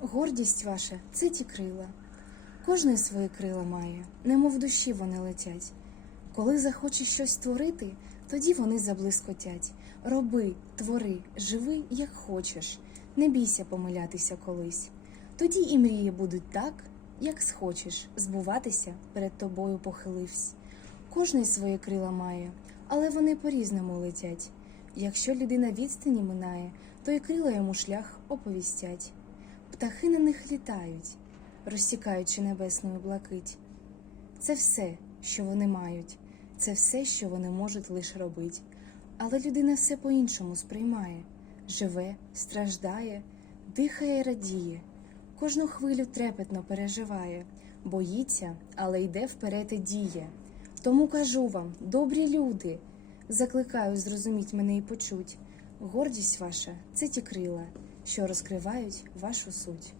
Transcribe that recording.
Гордість ваша це ті крила. Кожний свої крила має, немов душі вони летять. Коли захочеш щось творити, тоді вони заблискотять. Роби, твори, живи, як хочеш, не бійся помилятися колись. Тоді і мрії будуть так, як схочеш, збуватися перед тобою похиливсь. Кожний свої крила має, але вони по-різному летять. Якщо людина відстані минає, то й крила йому шлях оповістять. Птахи на них літають, розсікаючи небесну блакить. Це все, що вони мають, це все, що вони можуть лише робити. Але людина все по-іншому сприймає, живе, страждає, дихає, радіє, кожну хвилю трепетно переживає, боїться, але йде вперед і діє. Тому кажу вам, добрі люди, закликаю зрозуміть мене і почуть. Гордість ваша це ті крила, що розкривають вашу суть.